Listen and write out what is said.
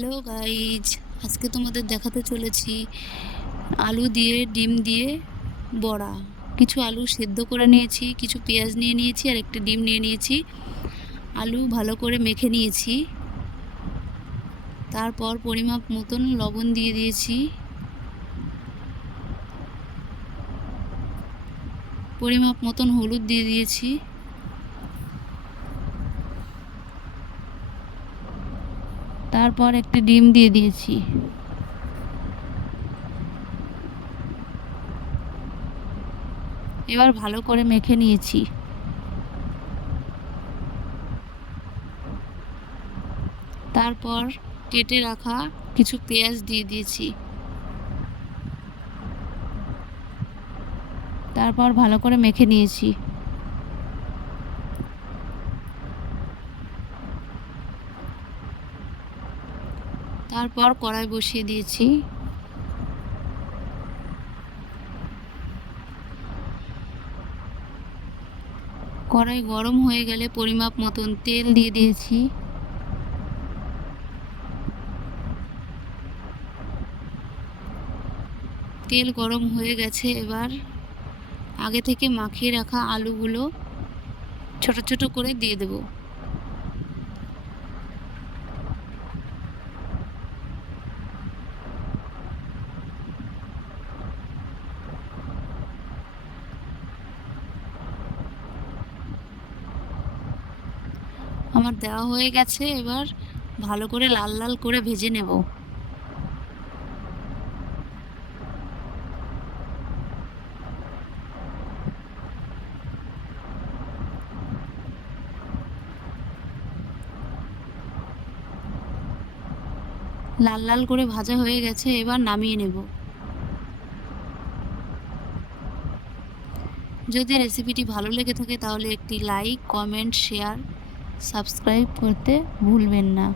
Hello guys, আজকে তোমাদের দেখাতে চলেছি আলু দিয়ে ডিম দিয়ে বড়া। কিছু আলু সেদ্ধ করে নিয়েছি, কিছু পেঁয়াজ নিয়ে নিয়েছি আর একটা ডিম নিয়ে নিয়েছি। আলু ভালো করে মেখে নিয়েছি, তারপর পরিমাপ মতন লবণ দিয়ে দিয়েছি, পরিমাপ মতন হলুদ দিয়ে দিয়েছি, তারপর একটা ডিম দিয়ে দিয়েছি। এবার ভালো করে মেখে নিয়েছি। তারপর কেটে রাখা কিছু পেঁয়াজ দিয়ে দিয়েছি। তারপর ভালো করে মেখে নিয়েছি। তারপর কড়াই বসিয়ে দিয়েছি। কড়াই গরম হয়ে গেলে পরিমাপ মতন তেল দিয়ে দিয়েছি। তেল গরম হয়ে গেছে, এবার আগে থেকে মাখিয়ে রাখা আলুগুলো ছোট ছোট করে দিয়ে দেব। আমার দেওয়া হয়ে গেছে, এবার ভালো করে লাল লাল করে ভেজে নেব। লাল লাল করে ভাজা হয়ে গেছে, এবার নামিয়ে নেব। যদি রেসিপিটি ভালো লেগে থাকে তাহলে একটি লাইক, কমেন্ট, শেয়ার, সাবস্ক্রাইব করতে ভুলবেন না।